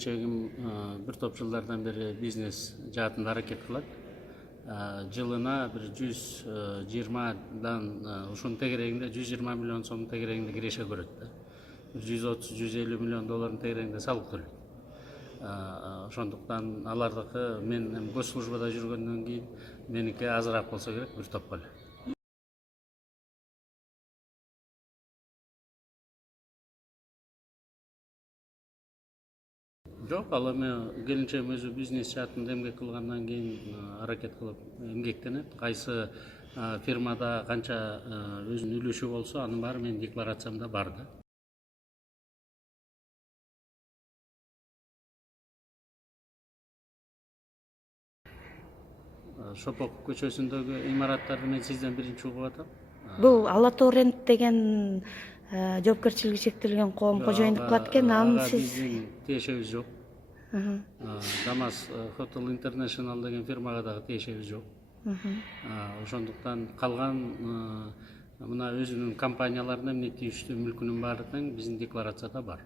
келинчегим бир топ жылдардан бери бизнес жаатында аракет кылат. Жылына бир 120дан ушунун тегерегинде 120 миллион сомдун тегерегинде киреше көрөт да. 130-150 миллион доллардын тегерегинде салык төлөйт. Ошондуктан алардыкы мен госслужбада жүргөндөн кийин меники азыраак болсо керек, бир топко эле. Жок, ал эми келинчегим өзү бизнес жаатында эмгек кылгандан кийин аракет кылып эмгектенет. Кайсы фирмада канча өзүнүн үлүшү болсо, анын баары менин декларациямда бар да. Шопок көчөсүндөгү имараттарды мен сизден биринчи угуп атам. Бул Ала Тоо Рент деген жоопкерчилиги чектелген коом кожоюндук кылат экен, аны сиз Биздин тиешебиз жок. Дамас Hotel International деген фирмага дагы тиешебиз жок. Ошондуктан калган мына өзүнүн компанияларына эмне тийиштүү мүлкүнүн баары тең биздин декларацияда бар.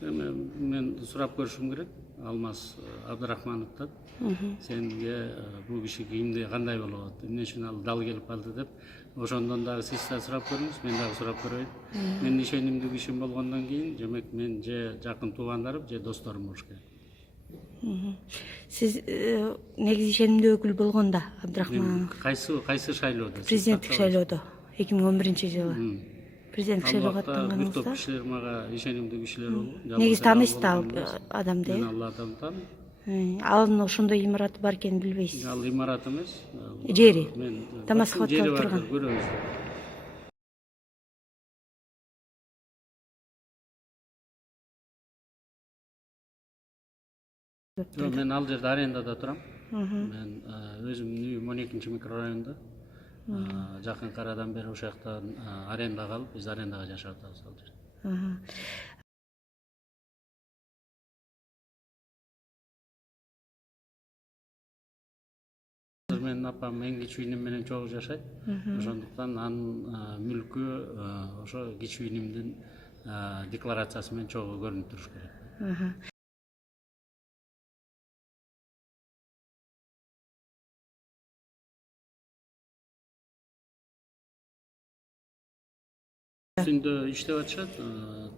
Мен сурап көрүшүм керек Алмаз Абдрахмановдон. Сенге бул киши кимди кандай болуп атат, эмне үчүн ал дал келип калды деп. Ошондон дагы сиз да сурап көрүңүз, мен дагы сурап көрөйүн. Менин ишенимдүү кишим болгондон кийин, демек мен же жакын туугандарым, же досторум болуш керек. Сиз негизи ишенимдүү өкүл болгондо Абдрахманов Кайсы шайлоодо? президенттик шайлоодо 2011-жылы президенттик шайлоого бир топ аттанганыңызда кишилер мага ишенимдүү кишилер болду. негизи таанысыз да ал адамды, Мен ал адамды тааныйм. Анын ошондой имараты бар экенин билбейсиз. Ал имарат эмес. Жери. Мен Дамасково жери отурган. бар, көрөбүз. Мен ал жерде арендада турам. Мен өзүмдүн үйүм 12 микрорайонда. Жакынкы арадан бери ошол жактан арендага алып, биз арендага жашап атабыз ал жерде. Менин апам эң кичүү иним менен чогуу жашайт. Ошондуктан анын мүлкү ошо кичүү инимдин декларациясы менен чогуу көрүнүп туруш керек. Үстүндө иштеп атышат.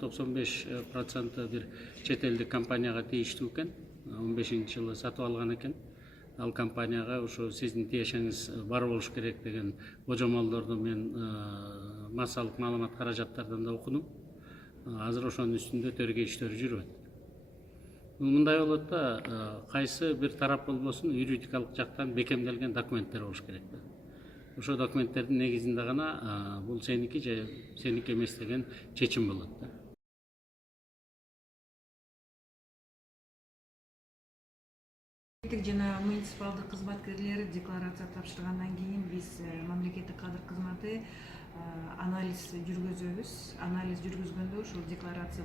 95% бир чет элдик компанияга тийиштүү экен. 15-жылы сатып алган экен. Ал компанияга ошо сиздин тиешеңиз бар болуш керек деген божомолдорду мен массалык маалымат каражаттардан да окудум. Азыр ошонун үстүндө тергөө иштери жүрүп атат. Бул мындай болот да, кайсы бир тарап болбосун юридикалык жактан бекемделген документтер болуш керек да. Ошо документтердин негизинде гана бул сеники же сеники эмес деген чечим болот да. Жана муниципалдык кызматкерлер декларация тапшыргандан кийин биз мамлекеттик кадр кызматы анализ жүргүзөбүз. Анализ жүргүзгөндө ушул декларацияда